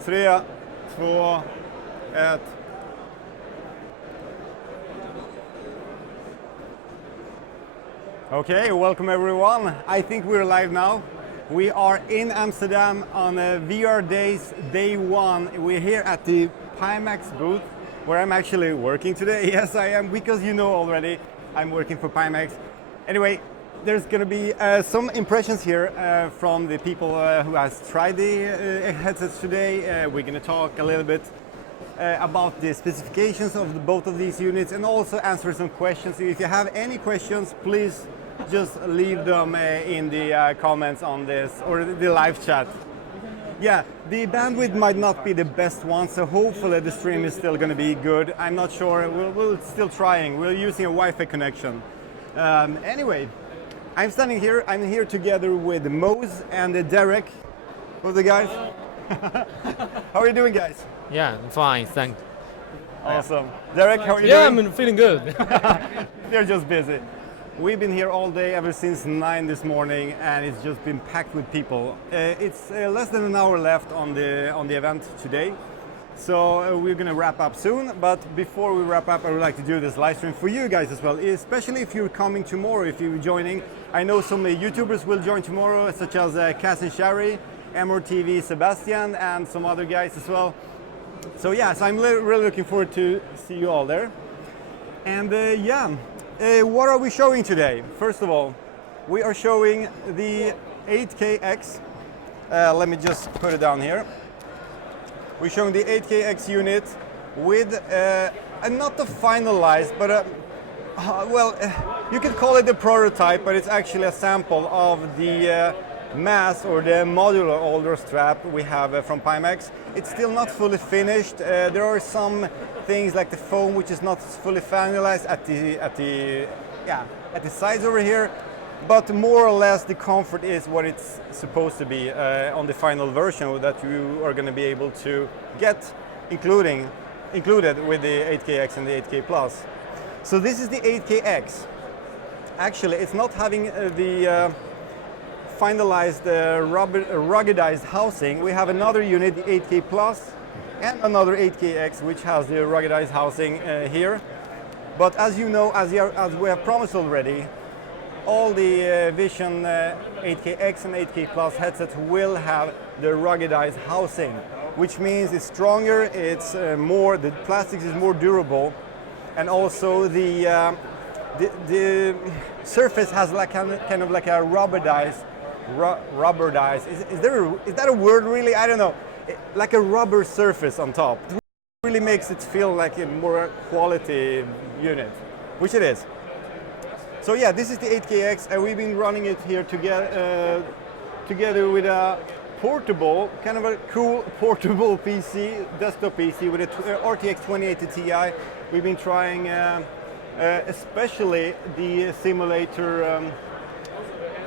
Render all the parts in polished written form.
3, 2, 1. Okay, welcome everyone. I think we're live now. We are in Amsterdam on VR Days Day 1. We're here at the Pimax booth where I'm actually working today. Yes, I am, because you know already I'm working for Pimax. Anyway, there's going to be some impressions here from the people who has tried the headsets today. We're going to talk a little bit about the specifications of both of these units and also answer some questions. If you have any questions, please just leave them in the comments on this or the live chat. Yeah, the bandwidth might not be the best one, so hopefully the stream is still going to be good. I'm not sure. We're still trying. We're using a Wi-Fi connection. Anyway, I'm standing here. I'm here together with Mose and Derek. Who's the guys? How are you doing, guys? Yeah, I'm fine, thanks. Awesome. Derek, how are you doing? doing? Yeah, I'm feeling good. They're just busy. We've been here all day, ever since 9 this morning, and it's just been packed with people. It's less than an hour left on the event today, so we're going to wrap up soon. But before we wrap up, I would like to do this live stream for you guys as well, especially if you're coming tomorrow, if you're joining. I know some YouTubers will join tomorrow, such as Cass and Shari, MRTV Sebastian, and some other guys as well. So yeah, so I'm really looking forward to see you all there. And what are we showing today? First of all, we are showing the 8KX. Let me just put it down here. We're showing the 8KX unit with not the finalized, but you could call it a prototype, but it's actually a sample of the mass or the modular holder strap we have from Pimax. It's still not fully finished. There are some things like the foam which is not fully finalized at the sides over here, but more or less the comfort is what it's supposed to be on the final version that you are going to be able to get included with the 8KX and the 8K Plus. So this is the 8KX. Actually, it's not having the finalized ruggedized housing. We have another unit, the 8K Plus, and another 8KX, which has the ruggedized housing here. But as you know, as we have promised already, all the Vision 8KX and 8K Plus headsets will have the ruggedized housing, which means it's stronger, it's the plastics is more durable, and also the surface has like kind of like a rubberdized. Is that a word really? I don't know. Like a rubber surface on top. It really makes it feel like a more quality unit, which it is. So yeah, this is the 8KX, and we've been running it here together with a portable, kind of a cool portable PC, desktop PC with a RTX 2080 Ti. We've been trying especially the simulator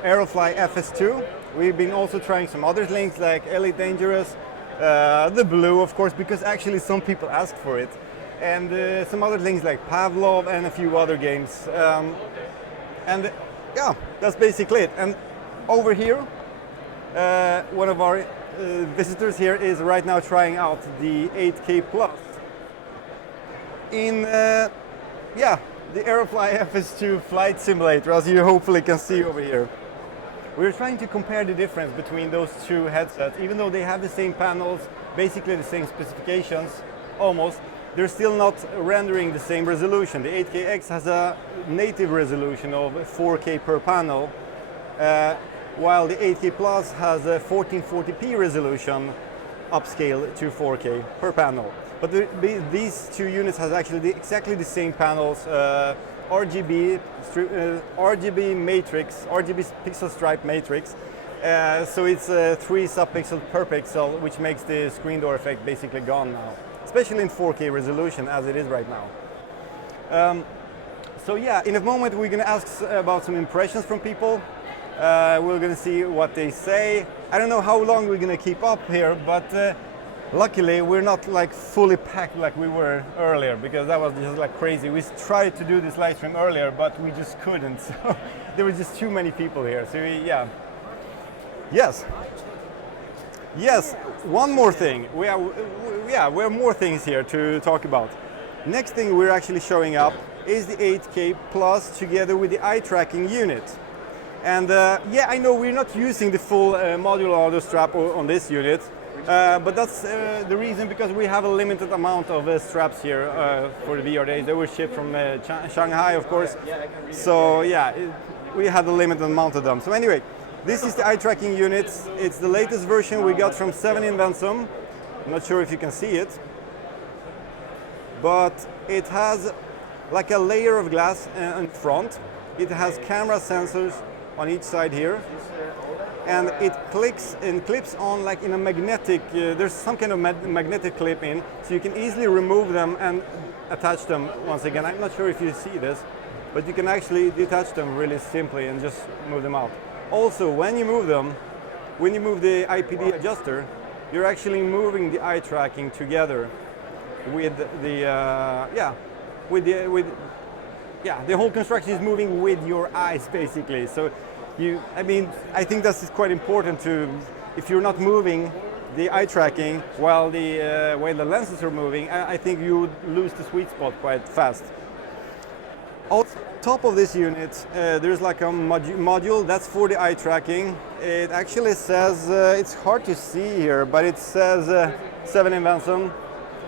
Aerofly FS2. We've been also trying some other things like Elite Dangerous, the Blue, of course, because actually some people asked for it, and some other things like Pavlov and a few other games. And yeah, that's basically it. And over here, one of our visitors here is right now trying out the 8K Plus in the Aerofly FS2 flight simulator, as you hopefully can see over here. We're trying to compare the difference between those two headsets. Even though they have the same panels, basically the same specifications, almost, they're still not rendering the same resolution. The 8KX has a native resolution of 4K per panel, while the 8K Plus has a 1440p resolution, upscale to 4K per panel. But these two units has actually exactly the same panels, RGB matrix, RGB pixel stripe matrix. So it's 3 subpixels per pixel, which makes the screen door effect basically gone now, especially in 4K resolution as it is right now. So yeah, in a moment we're going to ask about some impressions from people. We're going to see what they say. I don't know how long we're going to keep up here, but luckily we're not like fully packed like we were earlier, because that was just like crazy. We tried to do this live stream earlier, but we just couldn't. So there were just too many people here. So yeah. Yes. Yes, one more thing. We have more things here to talk about. Next thing we're actually showing up is the 8K Plus together with the eye tracking unit. And yeah, I know we're not using the full modular audio strap on this unit, but that's the reason, because we have a limited amount of straps here for the VR days. They were shipped from Shanghai, of course. So yeah, we had a limited amount of them. So anyway, this is the eye tracking unit. It's the latest version we got from 7 Inventum. I'm not sure if you can see it, but it has like a layer of glass in front. It has camera sensors on each side here, and it clips on like in a magnetic, there's some kind of magnetic clip in, so you can easily remove them and attach them once again. I'm not sure if you see this, but you can actually detach them really simply and just move them out. Also, when you move them, when you move the IPD adjuster, you're actually moving the eye tracking together with the the whole construction is moving with your eyes basically. So I think this is quite important to, if you're not moving the eye tracking while the lenses are moving, I think you would lose the sweet spot quite fast. On top of this unit, there's like a module that's for the eye tracking. It actually says, it's hard to see here, but it says 7 Inventum.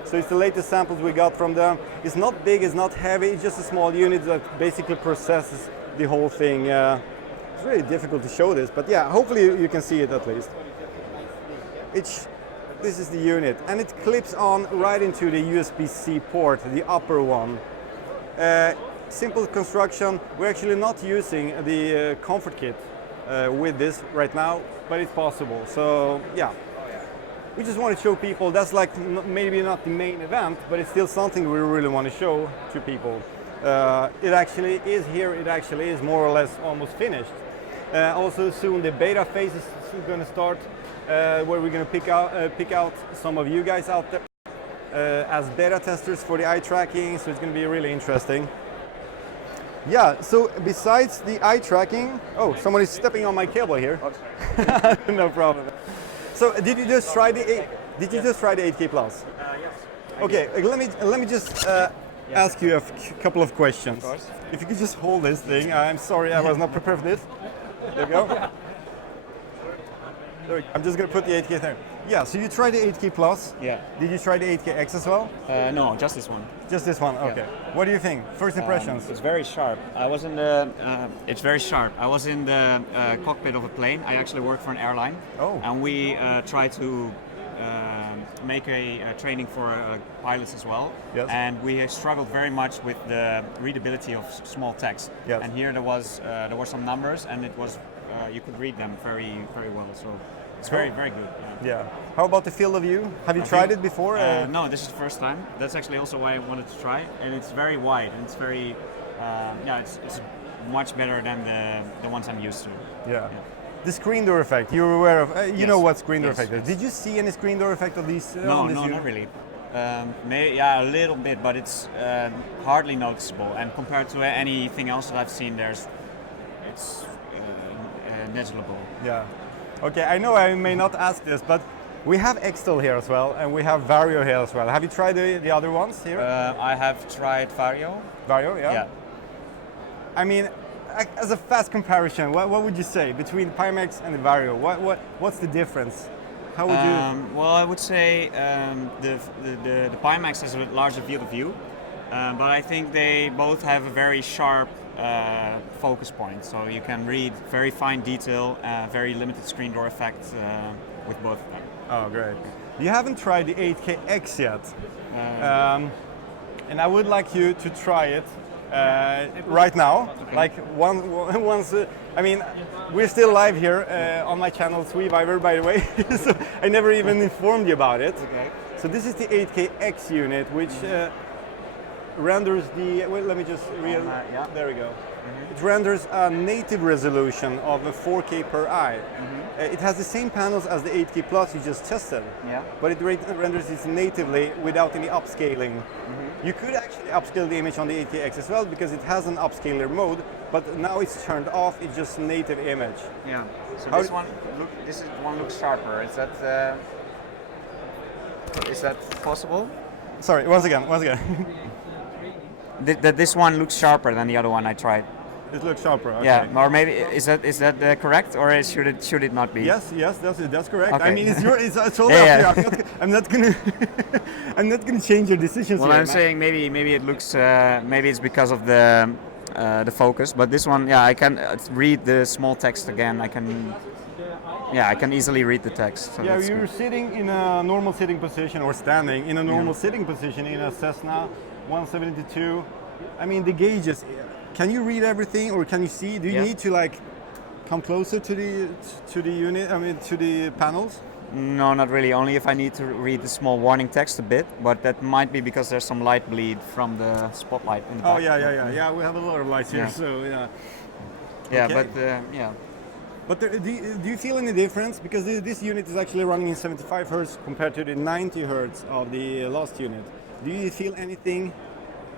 So it's the latest samples we got from them. It's not big, it's not heavy, it's just a small unit that basically processes the whole thing. It's really difficult to show this, but yeah, hopefully you can see it at least. This is the unit, and it clips on right into the USB-C port, the upper one. Simple construction. We're actually not using the comfort kit with this right now, but it's possible. So yeah. We just want to show people, that's like maybe not the main event, but it's still something we really want to show to people. It actually is here, it actually is more or less almost finished. Also soon the beta phase is going to start, where we're going to pick out some of you guys out there as beta testers for the eye tracking, so it's going to be really interesting. Yeah, so besides the eye tracking, oh, someone is stepping on my cable here. No problem. So did you just try the 8K Plus? Yes. Okay, let me just ask you a couple of questions. Of course. If you could just hold this thing. I'm sorry, I was not prepared for this. There you go. There we go. I'm just going to put the 8K there. Yeah, so you tried the 8K Plus. Yeah. Did you try the 8K X as well? No, just this one. Just this one, okay. Yeah. What do you think? First impressions? It's very sharp. I was in the. It's very sharp. I was in the cockpit of a plane. I actually work for an airline. Oh. And we try to make a training for pilots as well. Yes. And we struggled very much with the readability of small text. Yes. And here there were some numbers, and it was you could read them very well. So. It's very good. Yeah. How about the field of view? Have you tried it before? No, this is the first time. That's actually also why I wanted to try. And it's very wide, and it's very, it's much better than the ones I'm used to. Yeah. The screen door effect. You're aware of? You yes. know what screen door yes. effect is? Did you see any screen door effect of these? No, on this unit? not really. Maybe a little bit, but it's hardly noticeable. And compared to anything else that I've seen, it's negligible. Yeah. Okay, I know I may not ask this, but we have Extel here as well, and we have Vario here as well. Have you tried the other ones here? I have tried Vario. Vario, yeah? Yeah. I mean, as a fast comparison, what would you say between Pimax and the Vario? What's the difference? How would you? Well, I would say the Pimax has a larger field of view, but I think they both have a very sharp focus point, so you can read very fine detail, very limited screen door effect with both of them. Oh, great. You haven't tried the 8KX yet, and I would like you to try it right now. Okay. Like once. I mean, we're still live here on my channel, Sweeviver, by the way. So I never even informed you about it. Okay. So this is the 8KX unit, which renders the, wait, let me just yeah. There we go. It renders a native resolution of 4K per eye. It has the same panels as the 8K Plus you just tested, but it renders it natively without any upscaling. You could actually upscale the image on the 8KX as well, because it has an upscaler mode, but now it's turned off, it's just native image. Yeah. So How this one, this one looks sharper. Is that possible? Sorry, once again. This one looks sharper than the other one I tried. It looks sharper. Okay. Yeah, or maybe is that correct, or should it not be? Yes, that's correct. Okay. I mean, it's all Yeah, up to you. I'm not gonna I'm not gonna change your decisions. Well, here, I'm man. saying maybe it looks maybe it's because of the focus, but this one, yeah, I can read the small text again. I can easily read the text. So Yeah, that's you're good. sitting in a normal sitting position or standing in a normal sitting position in a Cessna 172. I mean, the gauges. Can you read everything, or can you see? Do you need to like come closer to the unit? I mean, to the panels? No, not really. Only if I need to read the small warning text a bit, but that might be because there's some light bleed from the spotlight in the back. Oh yeah. We have a lot of lights here, Yeah. so yeah. Yeah, Okay. but yeah. But do you feel any difference? Because this unit is actually running in 75 hertz compared to the 90 hertz of the last unit. Do you feel anything?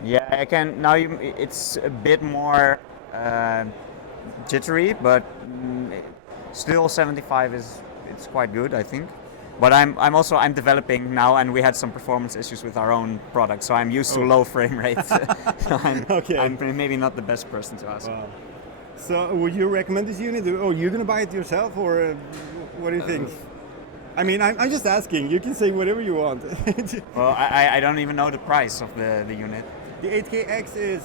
Yeah, I can now. It's a bit more jittery, but still 75 it's quite good, I think. But I'm developing now, and we had some performance issues with our own product, so I'm used to low frame rates. So I'm maybe not the best person to ask. Wow. So would you recommend this unit? Oh, you're gonna buy it yourself, or what do you think? I mean, I'm just asking. You can say whatever you want. Well, I don't even know the price of the unit. The 8KX is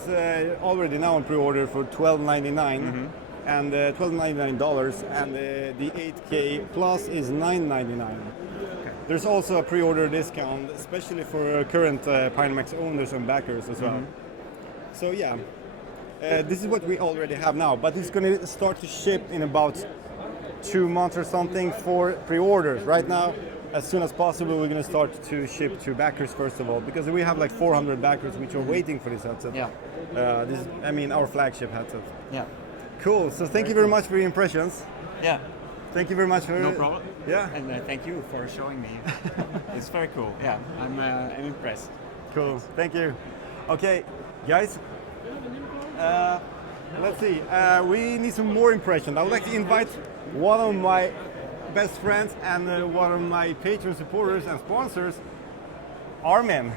already now on pre-order for $12.99 and $12.99, and the 8K Plus is $9.99. There's also a pre-order discount, especially for current Pimax owners and backers as well. So yeah, this is what we already have now, but it's going to start to ship in about 2 months or something for pre-orders. Right now, as soon as possible, we're going to start to ship to backers first of all, because we have like 400 backers which are waiting for this headset. Yeah. This is, I mean, our flagship headset. Yeah. Cool. So thank you very much for your impressions. Yeah. Thank you very much for. No problem. Yeah. And thank you for showing me. It's very cool. Yeah. I'm impressed. Cool. Thank you. Okay, guys. Let's see. We need some more impressions. I would like to invite one of my best friends and one of my Patreon supporters and sponsors, Armin.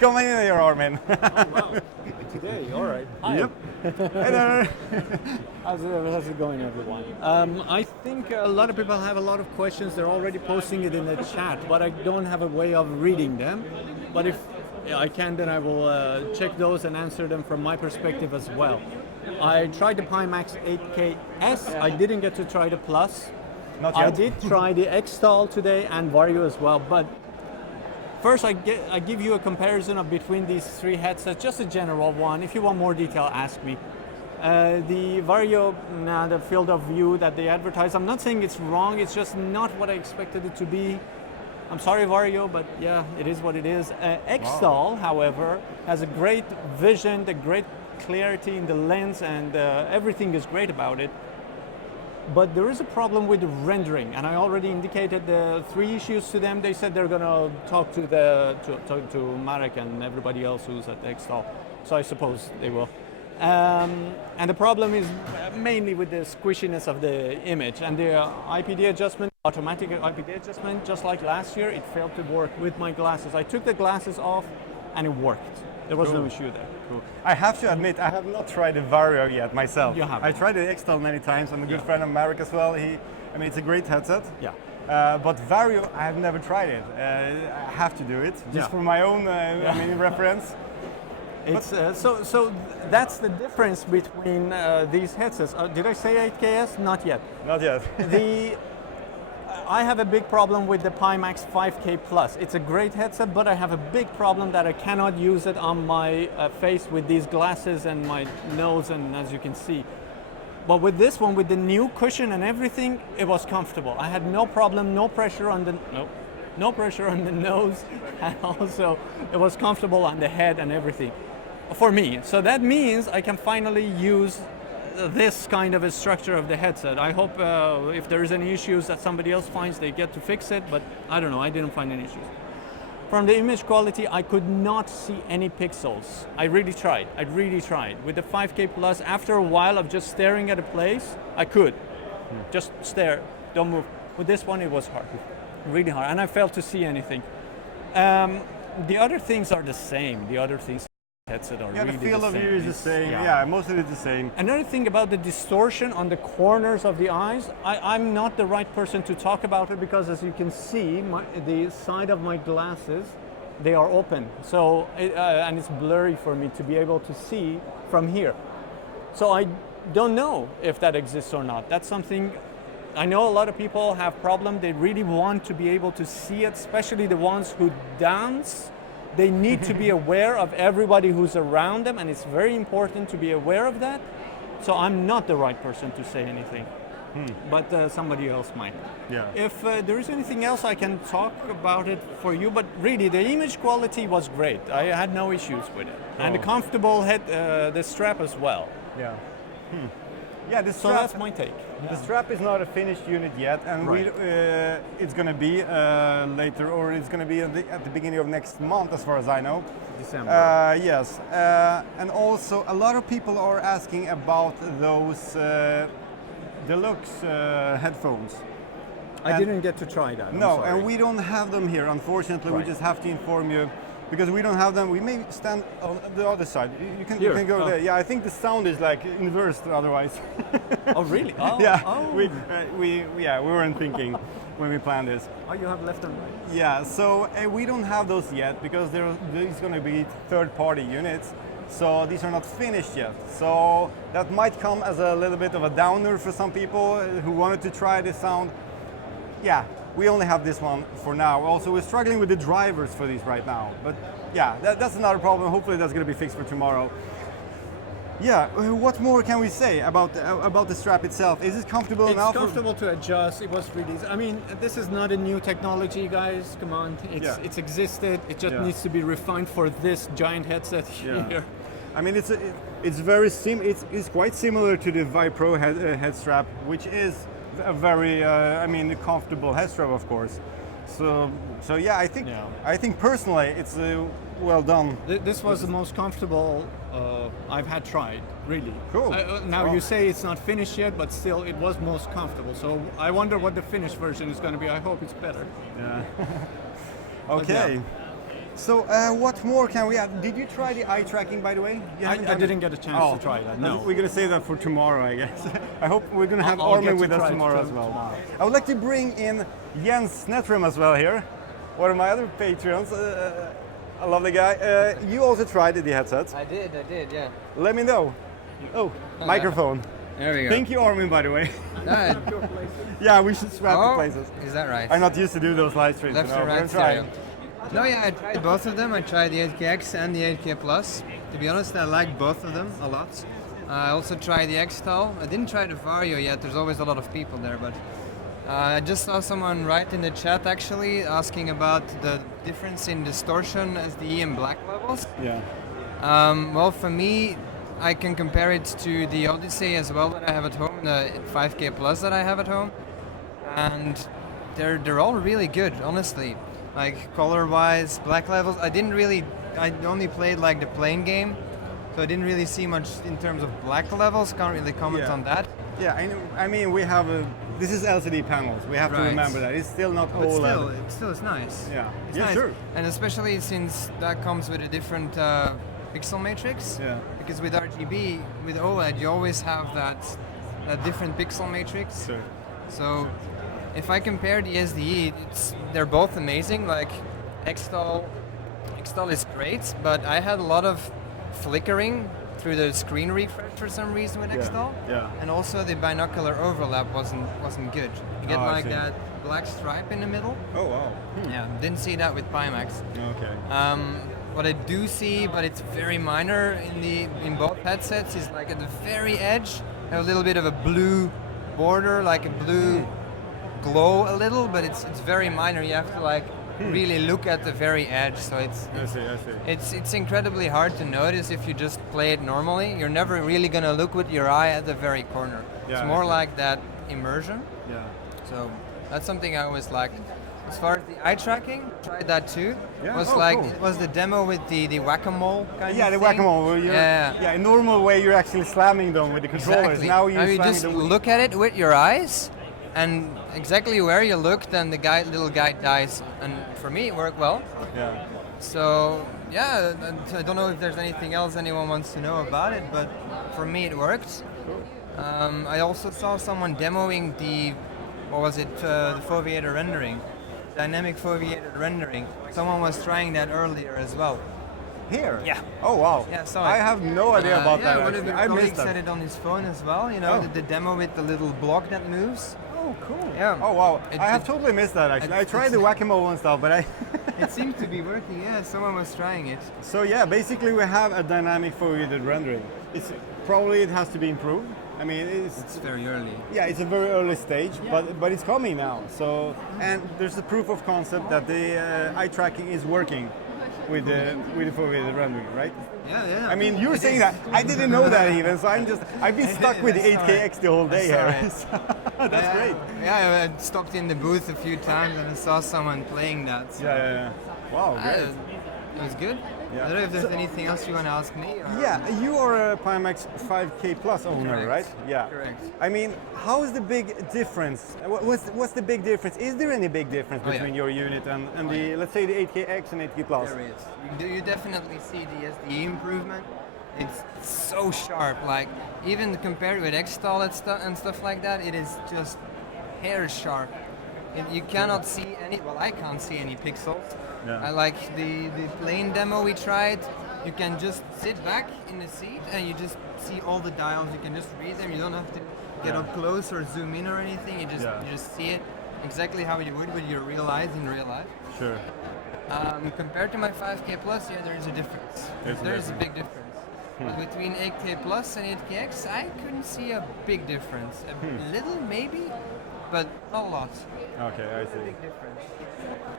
Come in here, Armin. Oh, wow. Today, all right. Hi. Yep. Hello. How's it going, everyone? I think a lot of people have a lot of questions. They're already posting it in the chat, but I don't have a way of reading them. But if I can, then I will check those and answer them from my perspective as well. I tried the Pimax 8KS. I didn't get to try the Plus. Not yet. I did try the X-Stall today and Vario as well, but first I give you a comparison of between these three headsets, just a general one. If you want more detail, ask me. The Vario, the field of view that they advertise, I'm not saying it's wrong, it's just not what I expected it to be. I'm sorry, Vario, but yeah, it is what it is. X-Stall, however, has a great vision, the great clarity in the lens, and everything is great about it. But there is a problem with the rendering, and I already indicated the 3 issues to them. They said they're going to talk to Marek and everybody else who's at X-Stall, so I suppose they will. And the problem is mainly with the squishiness of the image and the IPD adjustment, automatic IPD adjustment. Just like last year, it failed to work with my glasses. I took the glasses off, and it worked. There was no issue there. Cool. I have to admit, I have not tried the Vario yet myself. You haven't. I tried the X-Stall many times. I'm a good friend of Marek as well. I mean, it's a great headset. Yeah. But Vario, I have never tried it. I have to do it just for my own I mean, reference. It's so that's the difference between these headsets. Did I say 8KS? Not yet. Not yet. I have a big problem with the Pimax 5K Plus. It's a great headset, but I have a big problem that I cannot use it on my face with these glasses and my nose, and as you can see. But with this one, with the new cushion and everything, it was comfortable. I had no problem, no pressure on the nose, and also it was comfortable on the head and everything for me. So that means I can finally use this kind of a structure of the headset. I hope if there is any issues that somebody else finds, they get to fix it, but I don't know, I didn't find any issues. From the image quality, I could not see any pixels. I really tried. With the 5K Plus, after a while of just staring at a place, I could. Just stare, don't move. With this one, it was hard, really hard, and I failed to see anything. The other things are the same. The other things headset are really the field the of same. view is the same. Yeah, most of it is the same. Another thing about the distortion on the corners of the eyes, I'm not the right person to talk about it because, as you can see, the side of my glasses, they are open. So, and it's blurry for me to be able to see from here. So I don't know if that exists or not. That's something, I know a lot of people have problem. They really want to be able to see it, especially the ones who dance. They need to be aware of everybody who's around them, and it's very important to be aware of that. So I'm not the right person to say anything, but somebody else might. Yeah. If there is anything else, I can talk about it for you, but really the image quality was great. I had no issues with it. And the comfortable the strap as well. Yeah. Yeah, the So strap, that's my take. the strap is not a finished unit yet, and Right. it's going to be later, or it's going to be at the beginning of next month, as far as I know. December. Yes, and also a lot of people are asking about those deluxe headphones. I didn't get to try that. I'm No, sorry. and we don't have them here, unfortunately. Right. We just have to inform you. Because we don't have them, we may stand on the other side. You can Here? go Oh. there. Yeah, I think the sound is like inversed otherwise. Oh, really? Oh, Yeah, oh. we weren't thinking when we planned this. Oh, you have left and right. Yeah, so we don't have those yet because these going to be third-party units. So these are not finished yet. So that might come as a little bit of a downer for some people who wanted to try this sound. Yeah, we only have this one for now. Also, we're struggling with the drivers for these right now. But yeah, that's another problem. Hopefully that's going to be fixed for tomorrow. Yeah, what more can we say about the strap itself? Is it comfortable It's enough? comfortable to adjust. It was really. I mean, this is not a new technology, guys. Come on, it's existed. It just Yeah. needs to be refined for this giant headset Yeah. here. I mean, it's very it's quite similar to the Vipro head strap, which is a very comfortable head strap, of course. So yeah, I think personally it's well done. This was the most comfortable I've had tried, really. Cool. Now Well. you say it's not finished yet, but still it was most comfortable. So I wonder what the finished version is going to be. I hope it's better. Yeah. Okay. yeah. So what more can we add? Did you try the eye tracking, by the way? I didn't get a chance to try that. No. We're gonna save that for tomorrow, I guess. I hope we're gonna have I'll Armin get to with us try it tomorrow as well. tomorrow. I would like to bring in Jens Netram as well here, one of my other patrons. I love the guy. You also tried the headsets. I did, yeah. Let me know. Oh, microphone. There we go. Thank you, Armin, by the way. Ah, Yeah, we should swap the places. is that right? I'm not used to do those live streams. Left you know, or but right I'm trying. stereo? No, yeah, I tried both of them. I tried the 8KX and the 8K Plus. To be honest, I like both of them a lot. I also tried the X-Tal. I didn't try the Vario yet. There's always a lot of people there, but I just saw someone write in the chat actually asking about the difference in distortion, SDE, and black levels. Yeah. Well, for me, I can compare it to the Odyssey as well that I have at home, the 5K Plus that I have at home, and they're all really good, honestly. Like color-wise, black levels. I only played like the plain game, so I didn't really see much in terms of black levels. Can't really comment Yeah. on that. Yeah, I mean, we have this is LCD panels. We have to Right. remember that it's still not But OLED. still, it's nice. Yeah. It's Yeah, nice. sure. And especially since that comes with a different pixel matrix. Yeah. Because with RGB, with OLED, you always have that different pixel matrix. Sure. So if I compare the SDE, they're both amazing. Like X-Tal is great, but I had a lot of flickering through the screen refresh for some reason with X-Tal. Yeah. And also the binocular overlap wasn't good. You get Oh, I like see. that black stripe in the middle. Oh wow. Yeah, didn't see that with Pimax. Okay. What I do see, but it's very minor in both headsets, is like at the very edge, have a little bit of a blue border, like a blue glow a little, but it's very minor. You have to like really look at the very edge. So I see. it's incredibly hard to notice if you just play it normally. You're never really gonna look with your eye at the very corner. Yeah, It's I more see. like that immersion. Yeah. So That's something I always liked. As far as the eye tracking, tried that too. Yeah. Was Oh, like cool. it was the demo with the whack-a-mole kind Yeah, of the thing. whack-a-mole. Where you're, Yeah. in normal way you're actually slamming them with the controllers. Exactly. Now you're you slamming just them with look at it with your eyes, and exactly where you look, then the little guy dies. And for me, it worked well. Yeah. So yeah, I don't know if there's anything else anyone wants to know about it, but for me it worked. I also saw someone demoing the foveated rendering, dynamic foveated rendering. Someone was trying that earlier as well. Here? Yeah. Oh wow. Yeah, so I have no idea about yeah, that one of actually. your I missed colleagues that. had it on his phone as well. You know, Oh. the demo with the little block that moves. Oh cool. Yeah. Oh wow. It- I have it- totally missed that actually. I tried it's- the whack-a-mole and stuff, but I It seems to be working. Yeah, someone was trying it. So yeah, basically we have a dynamic foveated rendering. It's probably it has to be improved. I mean, It's very early. yeah, it's a very early stage, but it's coming now. So and there's a proof of concept that the eye tracking is working with the foveated rendering, right? Yeah, yeah. I mean, you're saying that. I didn't know that even, so I've been stuck with the That's 8KX the whole day here. That's That's yeah, great. Yeah, I stopped in the booth a few times and I saw someone playing that. So Yeah. Wow, great. it was good. Yeah. I don't know if there's anything else you want to ask me. Or Yeah, you are a Pimax 5K Plus owner, Correct. right? Yeah. Correct. I mean, how is the big difference? What's the big difference? Is there any big difference Oh, yeah. between your unit and the, let's say, the 8KX and 8K Plus? There is. You definitely see the SDE improvement. It's so sharp. Like even compared with X-Stall and stuff like that, it is just hair sharp. You cannot see any. Well, I can't see any pixels. Yeah. I like the plain demo we tried. You can just sit back in the seat and you just see all the dials. You can just read them. You don't have to get up close or zoom in or anything. You just see it exactly how you would with your real eyes in real life. Sure. Compared to my 5K Plus, yeah, there is a difference. There's a big difference. But between 8K Plus and 8KX, I couldn't see a big difference. A little maybe, but not a lot. Okay, I see. Big difference.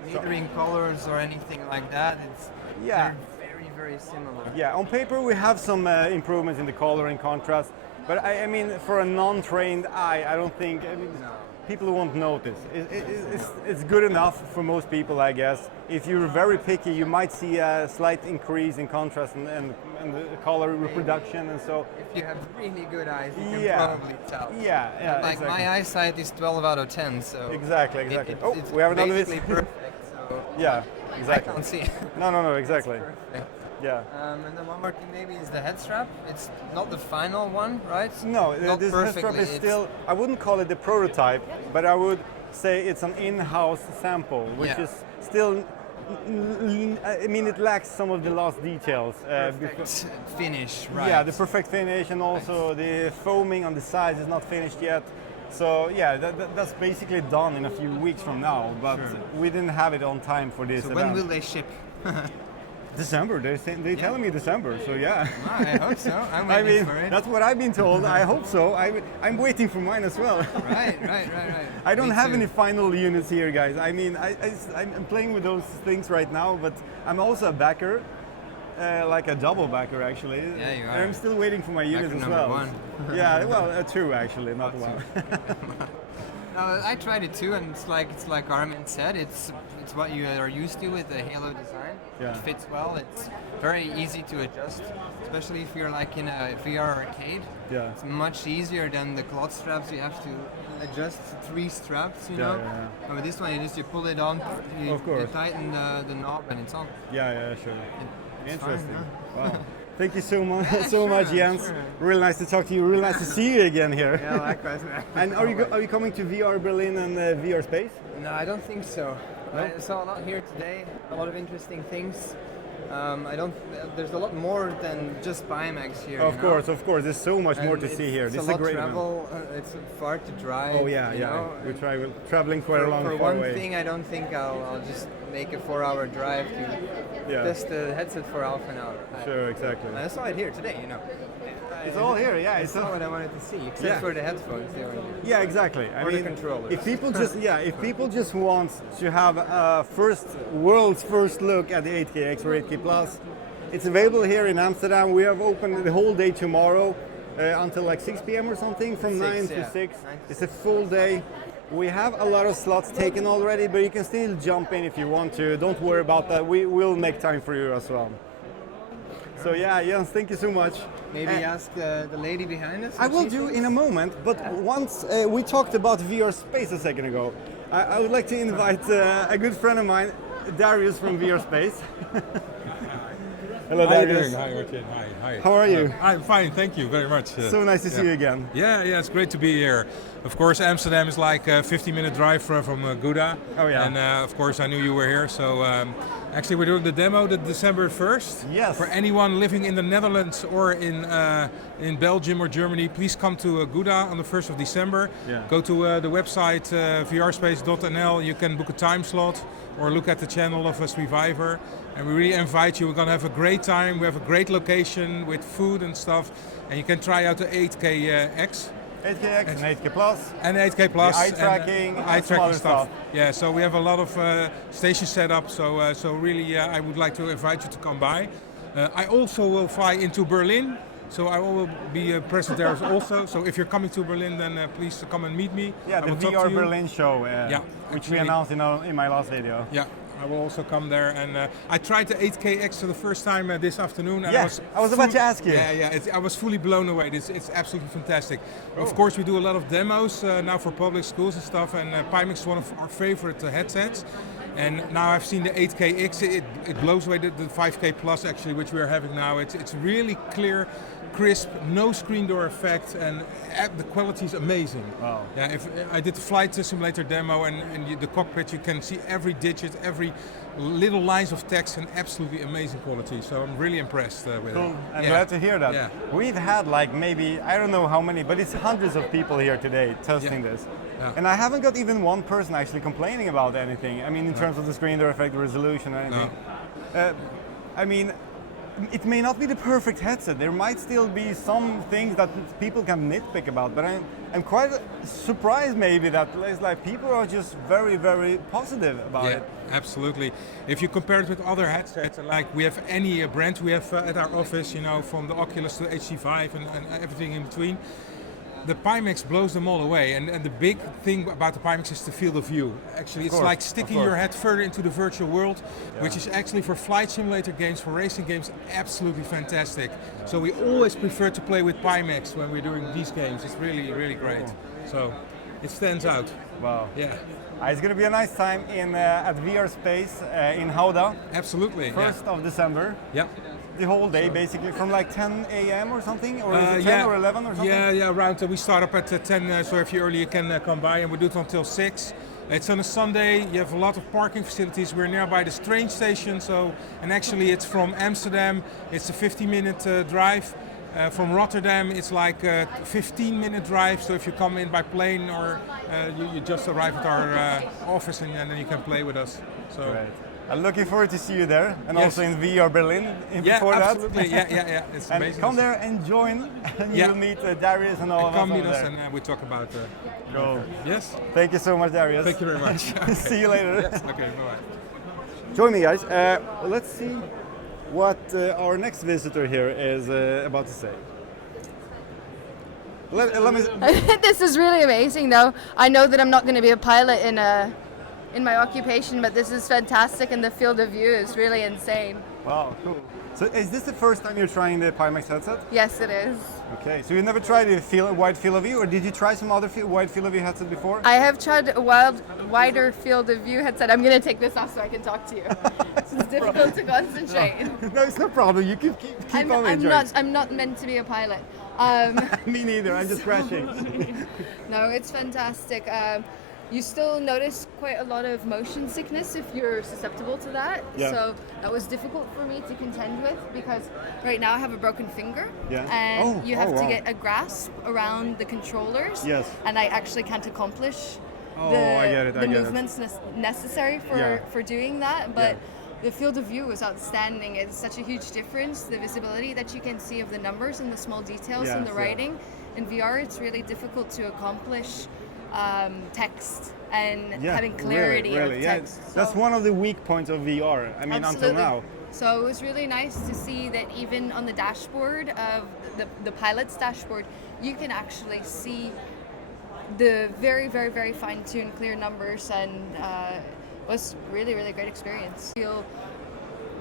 Neither in colors or anything like that. Yeah. They're very, very similar. Yeah, on paper we have some improvements in the color and contrast, but I mean, for a non-trained eye, I don't think people won't notice. It's good enough for most people, I guess. If you're very picky, you might see a slight increase in contrast and the color reproduction and so. If you have really good eyes, you can Yeah. probably tell. Yeah, Like exactly. my eyesight is 12 out of 10, so Exactly. Oh, it's we have another basically visit. perfect. So Yeah, I exactly. can't see it. No, exactly. Perfect. Yeah. And then one more thing maybe is the head strap. It's not the final one, right? No, Not this head strap perfectly, is it's- still, I wouldn't call it the prototype, but I would say it's an in-house sample, which Yeah. is still, I mean, it lacks some of the last details. Perfect finish, right? Yeah, the perfect finish and also the foaming on the sides is not finished yet. So yeah, that's basically done in a few weeks from now, but Sure. we didn't have it on time for this So event. when will they ship? December, they're telling me December, so yeah. I hope so. I'm I waiting mean, for it. that's what I've been told. I hope so. I'm waiting for mine as well. Right. I don't Me have too. any final units here, guys. I mean, I'm playing with those things right now, but I'm also a backer, like a double backer actually. Yeah, you And are. I'm still waiting for my units as number well. one. Yeah, well, two actually, not one. No, I tried it too, and it's like Armin said. It's what you are used to with the Halo design. Yeah. It fits well. It's very easy to adjust, especially if you're like in a VR arcade. Yeah. It's much easier than the cloth straps. You have to adjust 3 straps, you Yeah, know. yeah, And with this one, you pull it on, you, Of course. you tighten the knob, and it's on. Yeah, sure. It's Interesting. fine, Wow. Thank you so much, Yeah, so much, sure, Jens. sure. Really nice to talk to you. Really nice to see you again here. Yeah, likewise. And are you coming to VR Berlin and VR Space? No, I don't think so. No? I saw a lot here today, a lot of interesting things. I don't. There's a lot more than just Pimax here. Of you know? course. There's so much more And to see here. It's This a is a lot great event. travel. It's far to drive. Oh yeah. you know, We're traveling quite a long for far one away. thing, I don't think I'll just make a 4-hour drive to Yeah. test the headset for half an hour. Sure, exactly. I saw it here today. You know. It's all here. Yeah, It's not what I wanted to see, except Yeah. for the headphones. They were here. Yeah, exactly. I Or the mean, controllers. if people just want to have a world's first look at the 8KX or 8K Plus, it's available here in Amsterdam. We have open the whole day tomorrow until like 6 p.m. or something, from 9 to 6. 9 to It's a full day. We have a lot of slots taken already, but you can still jump in if you want to. Don't worry about that. We will make time for you as well. So yeah, Jens, thank you so much. Maybe ask the lady behind us. I what will she do thinks. in a moment, but once we talked about VR Space a second ago, I would like to invite a good friend of mine, Darius from VR Space. Hello, How are you Darius. doing? Hi, Martin. Hi. How are you? I'm fine, thank you very much. So nice to see you again. Yeah, it's great to be here. Of course, Amsterdam is like a 50-minute drive from Gouda. Oh, yeah. And of course, I knew you were here. So actually, we're doing the demo the December 1st. Yes. For anyone living in the Netherlands or in Belgium or Germany, please come to Gouda on the 1st of December. Yeah. Go to the website vrspace.nl. You can book a time slot or look at the channel of a Survivor. And we really invite you. We're going to have a great time. We have a great location with food and stuff. And you can try out the 8KX. 8KX and 8K Plus. And 8K Plus. eye tracking, eye and some tracking other stuff. stuff. Yeah, so we have a lot of stations set up. So really, I would like to invite you to come by. I also will fly into Berlin. So I will be present there also. So if you're coming to Berlin, then please come and meet me. Yeah, I the will talk to VR you. Berlin show, which we actually- announced in my last video. Yeah, I will also come there. And I tried the 8KX for the first time this afternoon. And Yeah, I was about to ask you. Yeah, I was fully blown away. It's absolutely fantastic. Of course, we do a lot of demos now for public schools and stuff. And Pimax is one of our favorite headsets. And now I've seen the 8KX. It blows away the 5K Plus actually, which we are having now. It's really clear, crisp, no screen door effect, and the quality is amazing. Wow. Yeah, if I did the flight simulator demo and the cockpit, you can see every digit, every little lines of text, and absolutely amazing quality. So I'm really impressed with Cool. it. I'm Yeah. glad to hear that. Yeah. We've had like maybe, I don't know how many, but it's hundreds of people here today testing Yeah. this. Yeah. And I haven't got even one person actually complaining about anything. I mean, in terms of the screen door effect, the resolution, or anything. I mean, it may not be the perfect headset. There might still be some things that people can nitpick about, but I'm quite surprised maybe that it's like people are just very, very positive about Yeah, it. absolutely. If you compare it with other headsets, like we have any brand we have at our office, from the Oculus to HC5 and everything in between, the Pimax blows them all away. And the big thing about the Pimax is the field of view. Actually, it's course, like of sticking course. your head further into the virtual world, which is actually for flight simulator games, for racing games, absolutely fantastic. So we always prefer to play with Pimax when we're doing these games. It's really, really great. So it stands out. Wow. Yeah, It's going to be a nice time at VR Space in Gouda, absolutely. 1st of December. Yeah. The whole day, basically, from like 10 a.m. or something, or is it 10 yeah. or 11 or something? Yeah, around. We start up at 10, so if you're early, you can come by, and we do it until 6. It's on a Sunday. You have a lot of parking facilities. We're nearby the train station, and actually it's from Amsterdam. It's a 50-minute drive. From Rotterdam, it's like a 15-minute drive. So if you come in by plane, or you just arrive at our office, and then you can play with us. So. Right. I'm looking forward to see you there, and Yes. also in VR Berlin Yeah, before absolutely. that. Yeah. It's And amazing. come there and join, and Yeah. you'll meet Darius and all of us Come meet over us, there. and we talk about. Cool. Yes. Thank you so much, Darius. Thank you very much. See you later. Okay. Bye. Join me, guys. Let's see what our next visitor here is about to say. Let me. This is really amazing, though. I know that I'm not going to be a pilot in my occupation, but this is fantastic, and the field of view is really insane. Wow, cool. So, is this the first time you're trying the Pimax headset? Yes, it is. Okay. So you never tried a wide field of view, or did you try some other wide field of view headset before? I have tried a wider field of view headset. I'm going to take this off so I can talk to you. It's difficult to concentrate. No, it's no problem. You can keep on enjoying. I'm not meant to be a pilot. Me neither. I'm just crashing. No, it's fantastic. You still notice quite a lot of motion sickness if you're susceptible to that. Yeah. So that was difficult for me to contend with, because right now I have a broken finger, Yeah. and you have to wow. get a grasp around the controllers. Yes. And I actually can't accomplish Oh, the, I get it, I the get it. movements necessary for doing that. But the field of view was outstanding. It's such a huge difference. The visibility that you can see of the numbers and the small details in the Yes, yeah. writing. In VR, it's really difficult to accomplish text and having clarity really. of Yeah, text. that's So- one of the weak points of VR. I mean, Absolutely. until now. So it was really nice to see that even on the dashboard of the pilot's dashboard, you can actually see the very, very, very fine-tuned, clear numbers, and was really, really great experience. Feel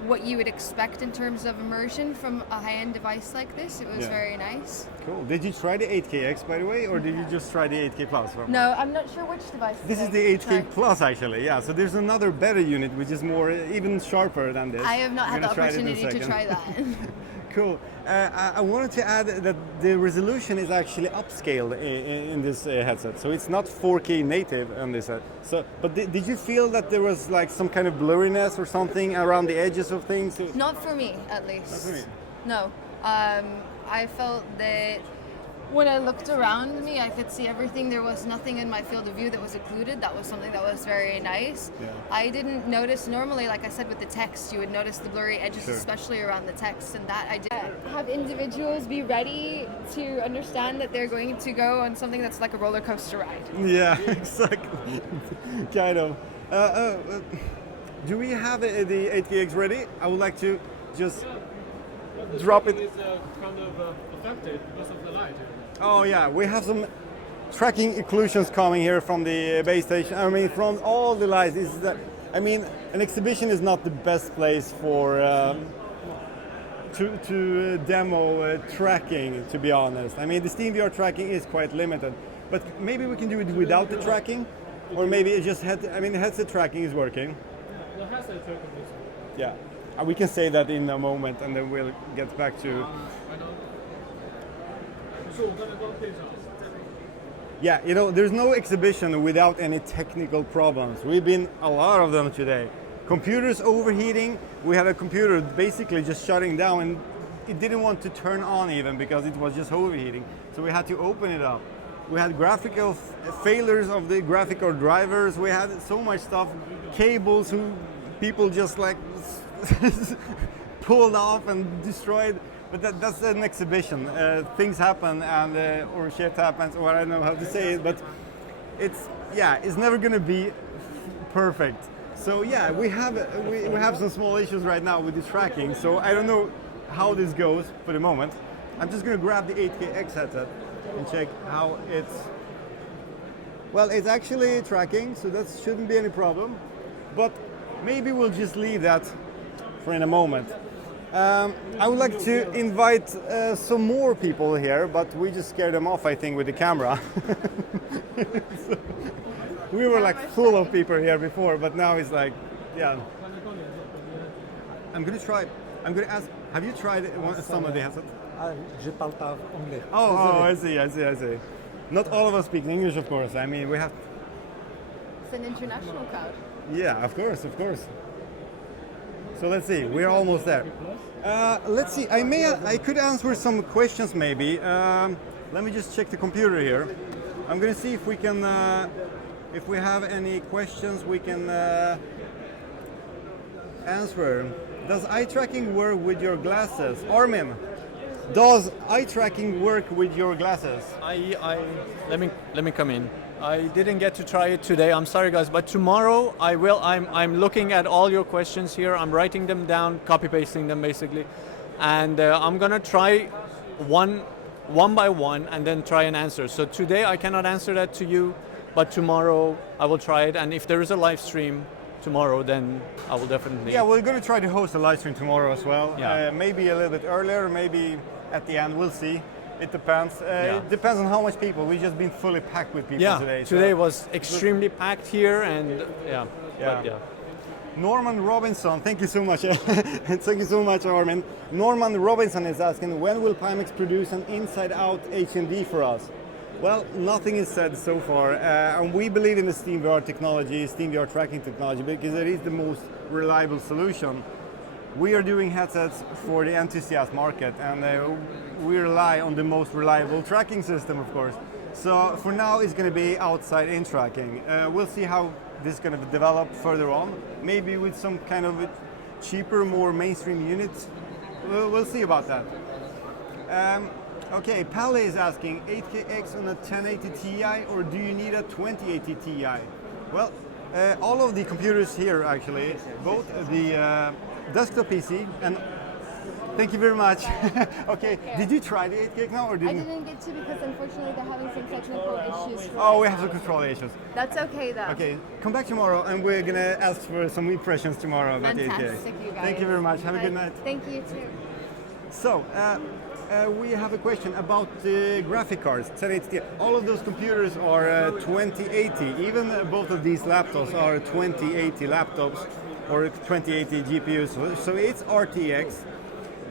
what you would expect in terms of immersion from a high-end device like this. It was very nice. Cool. Did you try the 8KX, by the way, or did you just try the 8K Plus? No, I'm not sure which device. This is the 8K Plus, actually. Yeah. So there's another better unit which is more, even sharper than this. I have not had the Gonna try it in a opportunity to second. try that. Cool. I wanted to add that the resolution is actually upscaled in this headset, so it's not 4K native on this headset. So, but did you feel that there was like some kind of blurriness or something around the edges of things? Not for me, at least. Not for me. No. I felt that when I looked around me, I could see everything. There was nothing in my field of view that was occluded. That was something that was very nice. Yeah. I didn't notice, normally, like I said, with the text, you would notice the blurry edges, Sure. especially around the text, and that I did. Have individuals be ready to understand that they're going to go on something that's like a roller coaster ride. Yeah, exactly. Kind of. Do we have the 8KX ready? I would like to just drop it. It's kind of affected because of the light. Oh yeah, we have some tracking occlusions coming here from the base station. I mean, from all the lights. I mean, an exhibition is not the best place for to demo tracking, to be honest. I mean, the SteamVR tracking is quite limited, but maybe we can do it without the tracking, or maybe it just headset tracking is working. The headset tracking is Yeah, we can say that in a moment, and then we'll get back to. I don't. So we're gonna go page on. Yeah, you know, there's no exhibition without any technical problems. We've been a lot of them today. Computers overheating. We had a computer basically just shutting down, and it didn't want to turn on even because it was just overheating. So we had to open it up. We had graphical failures of the graphical drivers. We had so much stuff, cables who people just like pulled off and destroyed. But that's an exhibition. Things happen, and or shit happens, or I don't know how to say it. But it's never gonna be perfect. So yeah, we have some small issues right now with the tracking. So I don't know how this goes for the moment. I'm just gonna grab the 8KX headset and check how it's. Well, it's actually tracking, so that shouldn't be any problem. But maybe we'll just leave that for in a moment. I would like to invite some more people here, but we just scared them off, I think, with the camera. So, we were like full of people here before, but now it's like, yeah. I'm gonna ask, have you tried some of the headsets? Je parle pas anglais. Oh, I see. Not all of us speak English, of course. I mean, we have. It's an international crowd. Yeah, of course. So let's see, we're almost there. Let's see, I could answer some questions maybe. Let me just check the computer here. I'm gonna see if we can, if we have any questions we can answer. Does eye tracking work with your glasses? Armin, does eye tracking work with your glasses? Let me come in. I didn't get to try it today. I'm sorry, guys, but tomorrow I will. I'm looking at all your questions here. I'm writing them down, copy pasting them basically, and I'm gonna try one by one and then try and answer. So today I cannot answer that to you, but tomorrow I will try it. And if there is a live stream tomorrow, then I will definitely. Yeah, we're gonna try to host a live stream tomorrow as well. Yeah. Maybe a little bit earlier, maybe at the end. We'll see. It depends. It depends on how much people. We've just been fully packed with people today. Today was extremely packed here, and Yeah. but Norman Robinson, thank you so much. Thank you so much, Armin. Norman Robinson is asking, when will Pimax produce an inside-out HMD for us? Well, nothing is said so far, and we believe in the SteamVR technology, SteamVR tracking technology, because it is the most reliable solution. We are doing headsets for the enthusiast market, and we rely on the most reliable tracking system, of course. So for now, it's going to be outside-in tracking. We'll see how this is going to develop further on. Maybe with some kind of cheaper, more mainstream units. We'll see about that. Okay, Palle is asking, 8KX on a 1080 Ti, or do you need a 2080 Ti? Well, all of the computers here, actually, both the desktop PC and Thank you very much. Okay, care. did you try the 8 gig now or I didn't? didn't get to because unfortunately they're having some technical issues. Oh, we have some control issues. That's okay though. Okay, come back tomorrow and we're gonna ask for some impressions tomorrow about the 8 gig. Fantastic, you guys. Thank you very much. Have a good Bye. night. Thank you too. So, we have a question about the graphic cards, 1080 Ti. All of those computers are 2080. Even both of these laptops are 2080 laptops or 2080 GPUs. So it's RTX,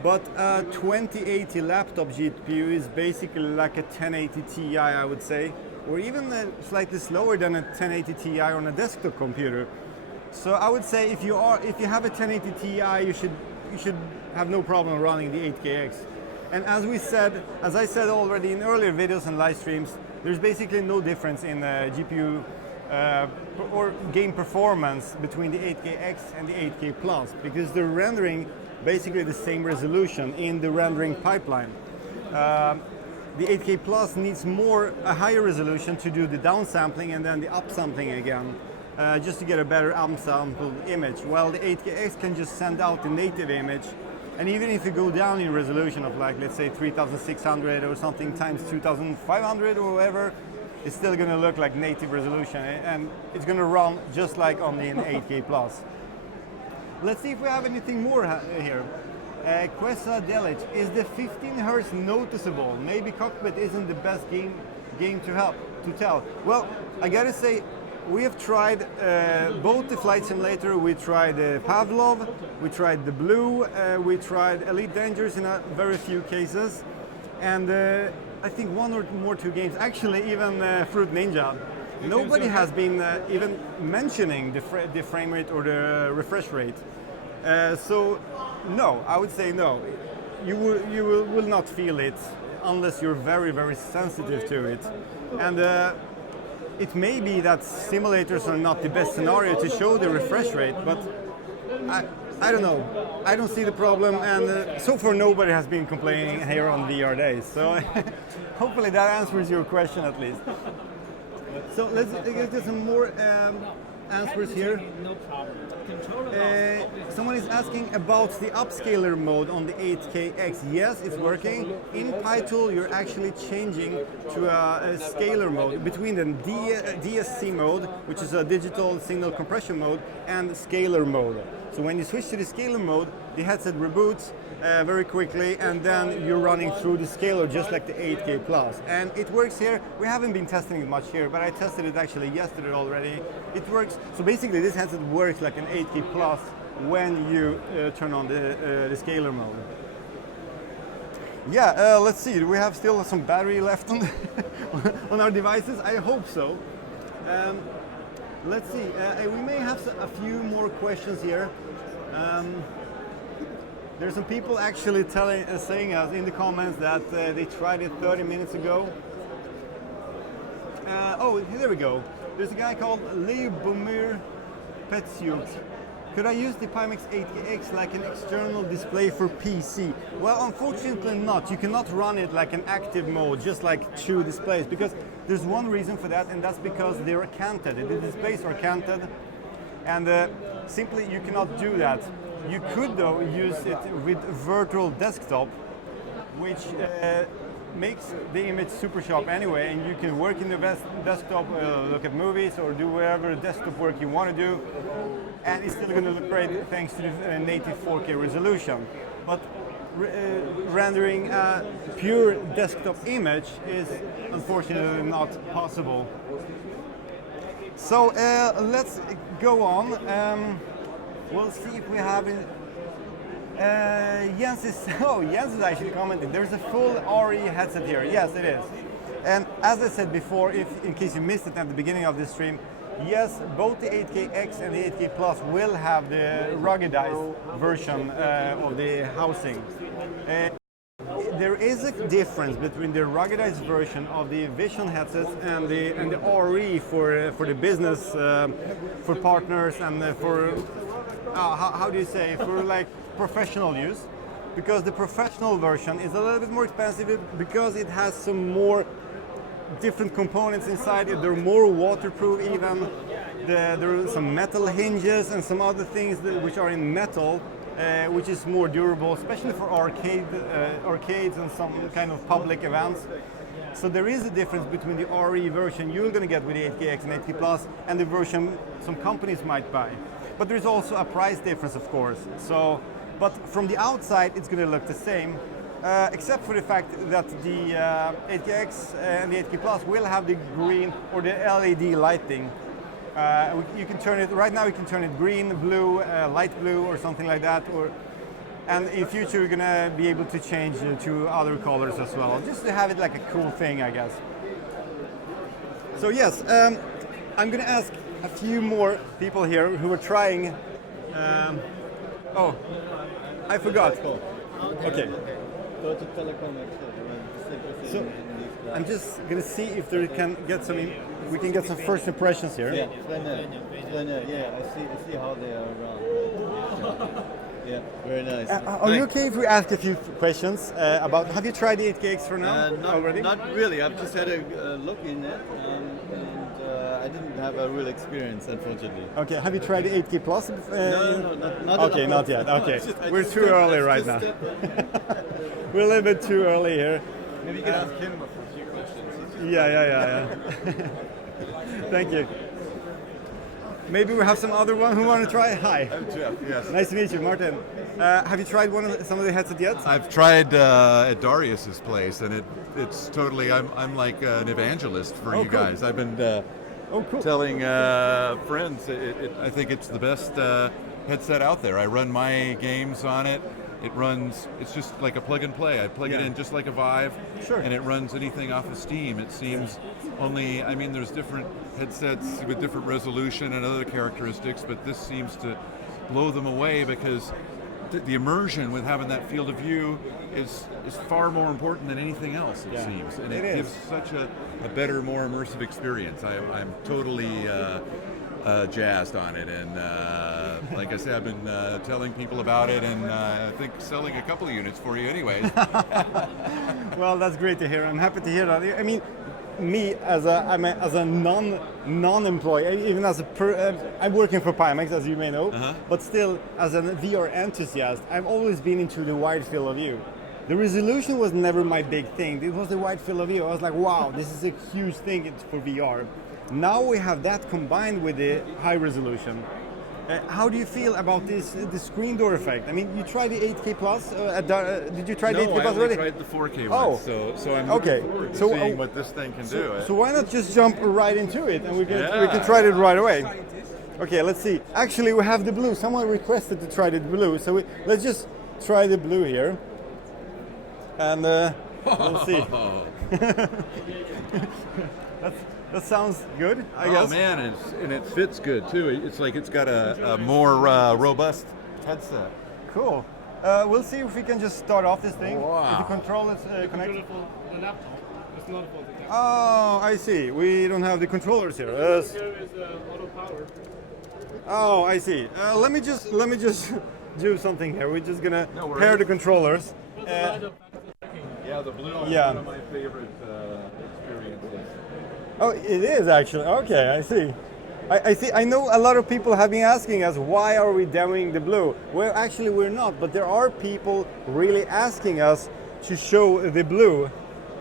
but a 2080 laptop GPU is basically like a 1080 Ti, I would say, or even slightly slower than a 1080 Ti on a desktop computer. So I would say if you have a 1080 Ti, you should have no problem running the 8KX. And as I said already in earlier videos and live streams, there's basically no difference in GPU or game performance between the 8KX and the 8K Plus because they're rendering basically the same resolution in the rendering pipeline. The 8K Plus needs a higher resolution to do the downsampling and then the upsampling again, just to get a better upsampled image. While the 8KX can just send out the native image. And even if you go down in resolution of like, let's say 3600 or something times 2500 or whatever, it's still gonna look like native resolution and it's gonna run just like on the 8K Plus. Let's see if we have anything more here. Quessa Delic, is the 15 Hz noticeable? Maybe Cockpit isn't the best game to tell. Well, I gotta say, we have tried both the Flight Simulator, we tried Pavlov, we tried the Blue, we tried Elite Dangerous in a very few cases, and I think one or two games, actually even Fruit Ninja. Nobody has been even mentioning the frame rate or the refresh rate. So no, I would say no. You will not feel it unless you're very, very sensitive to it. And it may be that simulators are not the best scenario to show the refresh rate, but I don't know. I don't see the problem, and so far nobody has been complaining here on VR Days. So hopefully that answers your question at least. So let's get some more answers here. No problem. Someone is asking about the Upscaler mode on the 8KX. Yes, it's working. In PyTool, you're actually changing to a scalar mode between the DSC mode, which is a digital signal compression mode, and scalar mode. So when you switch to the scalar mode, the headset reboots very quickly, and then you're running through the scalar just like the 8K Plus. And it works here. We haven't been testing it much here, but I tested it actually yesterday already. It works. So basically, this headset works like an 8K Plus when you turn on the scalar mode. Yeah, let's see. Do we have still some battery left on on our devices? I hope so. Let's see. We may have a few more questions here. There's some people actually saying us in the comments that they tried it 30 minutes ago. Oh, here we go. There's a guy called Leibomir Petsyuk. Could I use the Pimax 8KX like an external display for PC? Well, unfortunately not. You cannot run it like an active mode, just like two displays, because there's one reason for that, and that's because they're canted. The displays are canted, and simply you cannot do that. You could, though, use it with virtual desktop, which makes the image super sharp anyway, and you can work in the desktop, look at movies, or do whatever desktop work you want to do, and it's still going to look great thanks to the native 4K resolution. But rendering a pure desktop image is unfortunately not possible. So let's go on. We'll see if we have Jens is actually commenting. There's a full RE headset here. Yes, it is. And as I said before, in case you missed it at the beginning of this stream, yes, both the 8KX and the 8K Plus will have the ruggedized version of the housing. There is a difference between the ruggedized version of the Vision headsets and the RE for the business, for partners, and for how do you say, for like professional use, because the professional version is a little bit more expensive because it has some more different components inside it. They're more waterproof even. There are some metal hinges and some other things which are in metal, which is more durable, especially for arcades and some kind of public events. So there is a difference between the RE version you're going to get with the 8KX and 8K Plus and the version some companies might buy. But there's also a price difference, of course. So, but from the outside, it's going to look the same, except for the fact that the 8KX and the 8K Plus will have the green or the LED lighting. You can turn it, right now you can turn it green, blue, light blue or something like that. And in future you're gonna be able to change to other colors as well, just to have it like a cool thing, I guess. So yes, I'm gonna ask a few more people here who are trying. Oh, I forgot. Okay. So I'm just gonna see if there can get some. We can get some first impressions here. Yeah, yeah, I see how they are around. Yeah, very nice. Are you okay if we ask a few questions about? Have you tried the 8KX for now already? Not really. I've just had a look in it, and I didn't have a real experience, unfortunately. Okay. Have you tried the 8K Plus? No, not okay, not yet. Okay, we're too early right now. We're a little bit too early here. Maybe you can ask him a few questions. Yeah. Thank you. Maybe we have some other one who want to try. Hi. I'm Jeff, yes. Nice to meet you, Martin. Have you tried some of the headsets yet? I've tried at Darius's place, and it's totally. I'm like an evangelist for you cool. guys. I've been cool. telling friends. I think it's the best headset out there. I run my games on it. It runs. It's just like a plug and play. I plug it in just like a Vive, Sure. and it runs anything off of Steam. It seems only. I mean, there's different headsets with different resolution and other characteristics, but this seems to blow them away because the immersion with having that field of view is far more important than anything else, it seems. And it gives such a better, more immersive experience. I'm totally jazzed on it, and like I said, I've been telling people about it, and I think selling a couple of units for you anyways. Well, that's great to hear. I'm happy to hear that. I mean, me as a non-employee, even as I'm working for Pimax, as you may know, but still as a VR enthusiast, I've always been into the wide field of view. The resolution was never my big thing. It was the wide field of view. I was like, wow, this is a huge thing for VR. Now we have that combined with the high resolution. How do you feel about the screen door effect? I mean, you tried the 8K Plus. Did you try the 8K Plus already? No, I only tried the 4K one. So I'm looking forward to seeing what this thing can do. So why not just jump right into it, and we can try it right away. Okay, let's see. Actually, we have the blue. Someone requested to try the blue, so let's just try the blue here, and we'll see. That sounds good, I guess. Oh man, and it fits good too. It's like it's got a more robust headset. Cool. We'll see if we can just start off this thing. Wow. If the control is connected. The laptop is not for the camera. Oh, I see. We don't have the controllers here. Here is auto power. Oh, I see. Let me just do something here. We're just gonna pair the controllers. Yeah, the blue is one of my favorite experiences. Oh, it is actually. Okay, I see. I see. I know a lot of people have been asking us why are we demoing the blue. Well, actually, we're not. But there are people really asking us to show the blue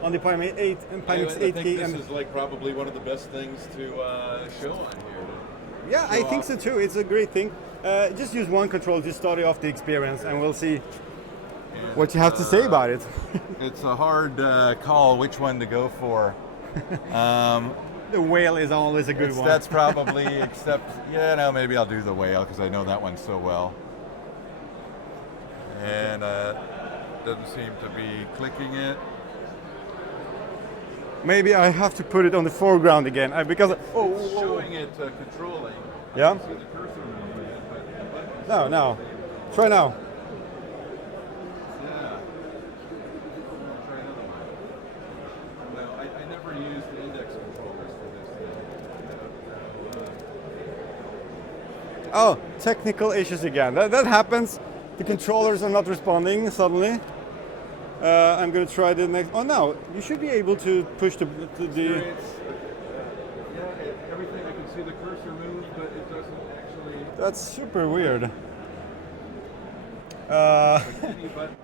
on the Pimax 8 and Pimax 8K. I think this is like probably one of the best things to show on here. Yeah, I think so too. It's a great thing. Just use one control to start off the experience, and we'll see what you have to say about it. It's a hard call which one to go for. The whale is always a good one. That's probably, except, maybe I'll do the whale because I know that one so well. And doesn't seem to be clicking it. Maybe I have to put it on the foreground again because It's showing it controlling. Yeah. I can see the cursor moving it, but No. Try now. yeah. Try another one. Well, I never used the index controllers for this thing. Oh, technical issues again. That happens. The controllers are not responding suddenly. I'm going to try the next. Oh no, you should be able to push the. Everything I can see the cursor move, but it doesn't actually. That's super weird.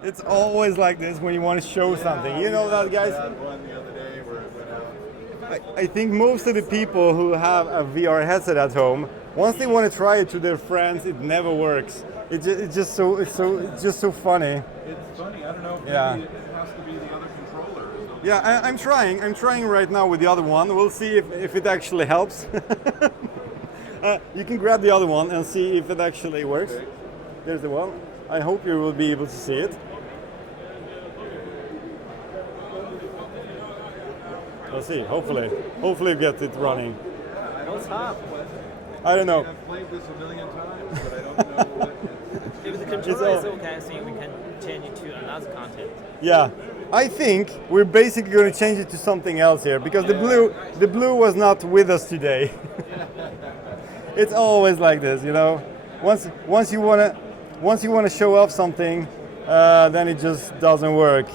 It's always like this when you want to show something. You know that, guys? One the other day where it went out. I think most of the people who have a VR headset at home, once they want to try it to their friends, it never works. It's just so funny. It's funny. I don't know. Yeah. Maybe it has to be the other controller. Or something. Yeah, I'm trying. I'm trying right now with the other one. We'll see if it actually helps. You can grab the other one and see if it actually works. Okay. There's the one. I hope you will be able to see it. We'll see. Hopefully we get it running. I don't know. I've played this a million times, but I don't know what. If the controller is okay, I think we can change it to another content. Yeah, I think we're basically going to change it to something else here because the blue was not with us today. It's always like this, you know. Once you wanna show off something, then it just doesn't work.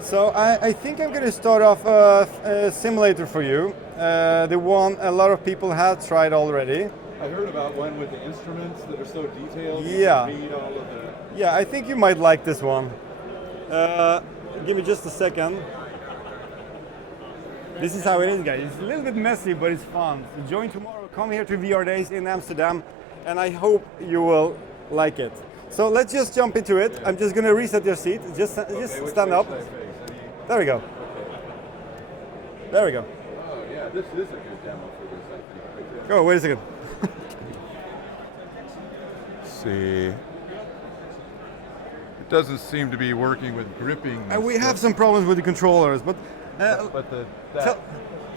So I think I'm going to start off a simulator for you. The one a lot of people have tried already. I heard about one with the instruments that are so detailed. Yeah. You can read all of the. Yeah, I think you might like this one. Give me just a second. This is how it is, guys. It's a little bit messy, but it's fun. So join tomorrow. Come here to VR Days in Amsterdam, and I hope you will like it. So let's just jump into it. I'm just going to reset your seat. Just stand up. There we go. There we go. Oh yeah, this is a good demo for this, I think. Right there. Oh, wait a second. See. It doesn't seem to be working with gripping. We have some problems with the controllers, but But that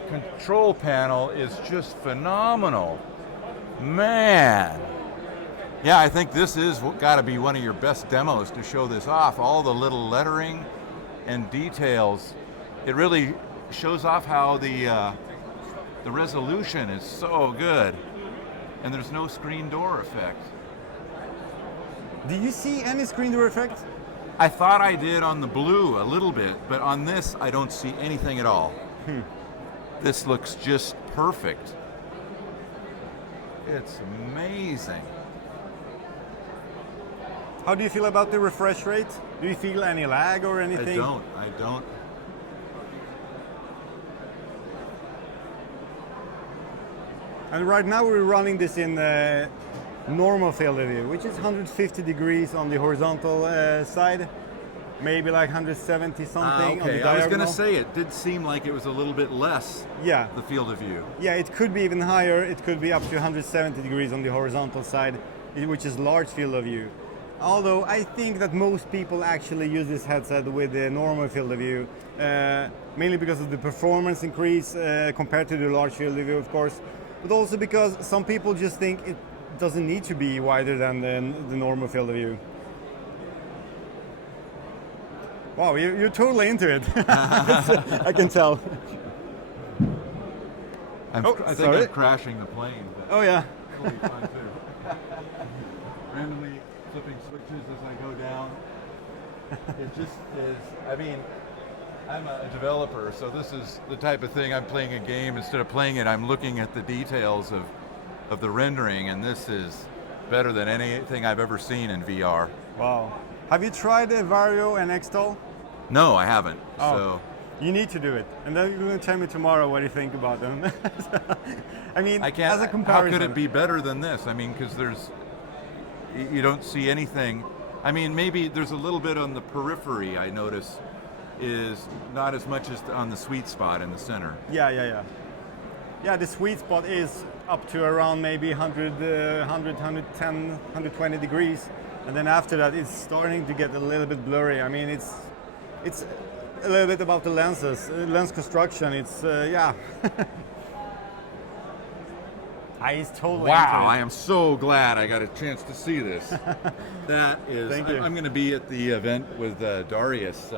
control panel is just phenomenal. Man. Yeah, I think this is got to be one of your best demos to show this off. All the little lettering and details. It really shows off how the resolution is so good. And there's no screen door effect. do you see any screen door effect? I thought I did on the blue a little bit, but on this I don't see anything at all. This looks just perfect. It's amazing. How do you feel about the refresh rate? Do you feel any lag or anything? I don't. And right now we're running this in normal field of view, which is 150 degrees on the horizontal side, maybe like 170 something on the diagonal. I was going to say it did seem like it was a little bit less. Yeah. The field of view. Yeah, it could be even higher. It could be up to 170 degrees on the horizontal side, which is large field of view. Although I think that most people actually use this headset with the normal field of view, mainly because of the performance increase compared to the large field of view, of course, but also because some people just think it doesn't need to be wider than the normal field of view. Wow, you're totally into it. I can tell. I think sorry. I'm crashing the plane. Oh yeah. It'll be fun too. Randomly flipping switches as I go down. It just is. I mean, I'm a developer, so this is the type of thing. I'm playing a game. Instead of playing it, I'm looking at the details of the rendering, and this is better than anything I've ever seen in VR. Wow. Have you tried Vario and Xtol? No, I haven't. Oh. So You need to do it, and then you're going to tell me tomorrow what you think about them. I mean, I can't. as a comparison. How could it be better than this? I mean, because you don't see anything. I mean, maybe there's a little bit on the periphery. I notice is not as much as on the sweet spot in the center. Yeah. The sweet spot is up to around maybe 100, 110, 120 degrees, and then after that, it's starting to get a little bit blurry. I mean, it's a little bit about the lenses, lens construction. It's yeah. It's totally. Wow! I am so glad I got a chance to see this. That is. Thank you. I'm going to be at the event with Darius.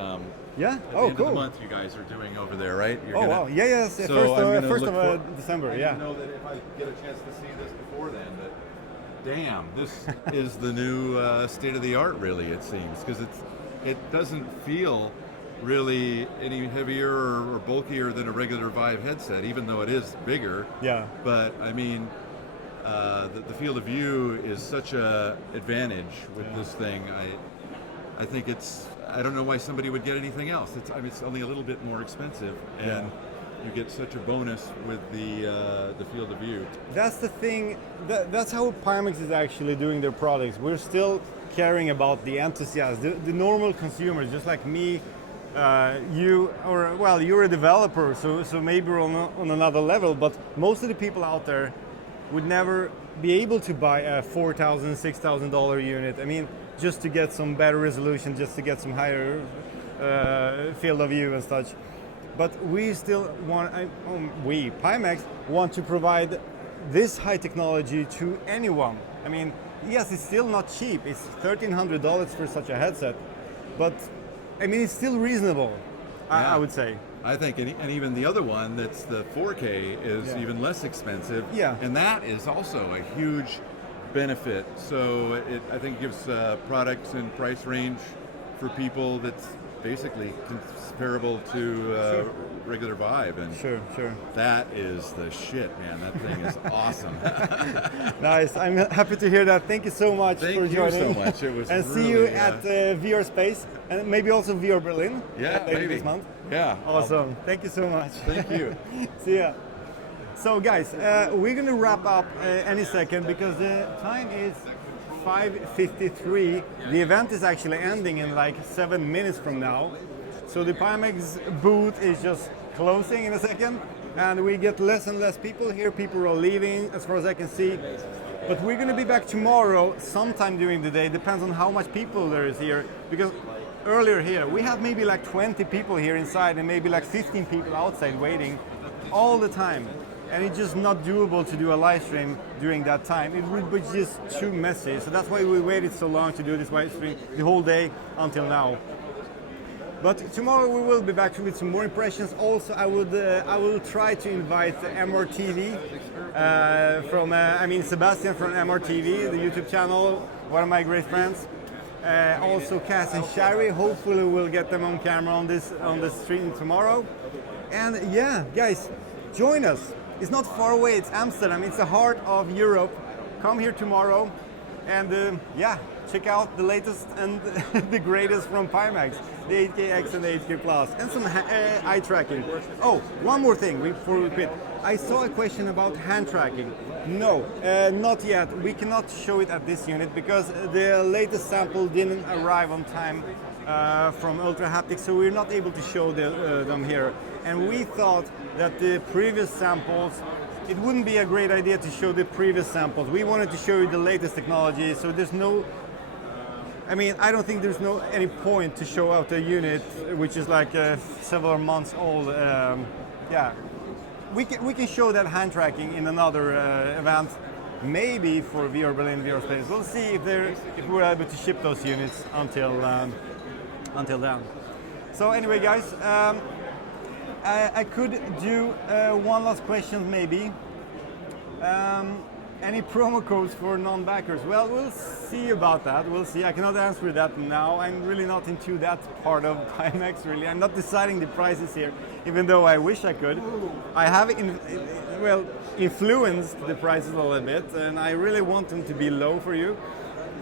Yeah. At the Oh, end cool. of the month, you guys are doing over there, right? You're Oh gonna, wow! Yeah. So First I'm of gonna December. I Yeah. didn't know that if I get a chance to see this before then, but damn, this is the new state of the art. Really, it seems, because it doesn't feel really any heavier or bulkier than a regular Vive headset, even though it is bigger. Yeah. But I mean, the field of view is such a advantage with this thing. I think I don't know why somebody would get anything else. It's only a little bit more expensive, and you get such a bonus with the field of view. That's the thing. That's how Pimax is actually doing their products. We're still caring about the enthusiasts, the normal consumers, just like me, you, or well, you're a developer, so maybe we're on another level. But most of the people out there would never be able to buy a $4,000, $6,000 unit. I mean, just to get some better resolution, just to get some higher field of view and such. But we still want, Pimax, want to provide this high technology to anyone. I mean, yes, it's still not cheap. It's $1,300 for such a headset, but I mean, it's still reasonable, I would say. I think, and even the other one, that's the 4K, is even less expensive. Yeah. And that is also a huge benefit. So I think gives products and price range for people that's basically comparable to regular Vive. And Sure. that is the shit, man. That thing is awesome. Nice. I'm happy to hear that. Thank you so much for joining. Thank you so much. It was and really, see you at VR Space and maybe also VR Berlin later maybe this month. Yeah. Awesome. Thank you so much. Thank you. See ya. So guys, we're going to wrap up any second because the time is 5:53. The event is actually ending in like 7 minutes from now. So the Pimax booth is just closing in a second, and we get less and less people here. People are leaving, as far as I can see. But we're going to be back tomorrow, sometime during the day. Depends on how much people there is here. Because earlier here, we had maybe like 20 people here inside and maybe like 15 people outside waiting all the time. And it's just not doable to do a live stream during that time. It would be just too messy. So that's why we waited so long to do this live stream the whole day until now. But tomorrow we will be back with some more impressions. Also, I will try to invite MRTV from Sebastian from MRTV, the YouTube channel, one of my great friends. Also Cass and Shari. Hopefully we'll get them on camera on this stream tomorrow. And yeah, guys, join us. It's not far away. It's Amsterdam. It's the heart of Europe. Come here tomorrow, and check out the latest and the greatest from Pimax, the 8KX and the 8K Plus, and some eye tracking. Oh, one more thing before we quit. I saw a question about hand tracking. No, not yet. We cannot show it at this unit because the latest sample didn't arrive on time from Ultra Haptic, so we're not able to show them here. And we thought that the previous samples, it wouldn't be a great idea to show the previous samples. We wanted to show you the latest technology, so there's no, I don't think there's any point to show out a unit which is like several months old. We can show that hand tracking in another event, maybe for VR Berlin, VR Space. We'll see if we're able to ship those units until then. So anyway, guys, I could do one last question maybe. Any promo codes for non-backers? Well, we'll see about that. We'll see. I cannot answer that now. I'm really not into that part of Pimax, really. I'm not deciding the prices here, even though I wish I could. I have influenced the prices a little bit, and I really want them to be low for you,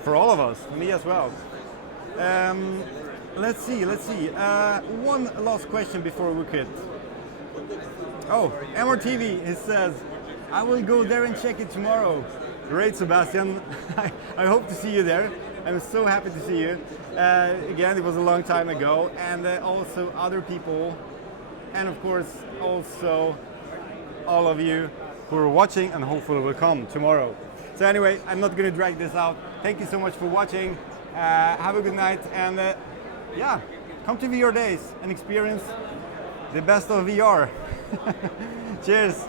for all of us, for me as well. Let's see. One last question before we quit. Oh, MRTV, it says, I will go there and check it tomorrow. Great, Sebastian. I hope to see you there. I'm so happy to see you. Again, it was a long time ago. And also other people. And of course, also all of you who are watching and hopefully will come tomorrow. So anyway, I'm not going to drag this out. Thank you so much for watching. Have a good night. And come to VR Days and experience the best of VR. Cheers.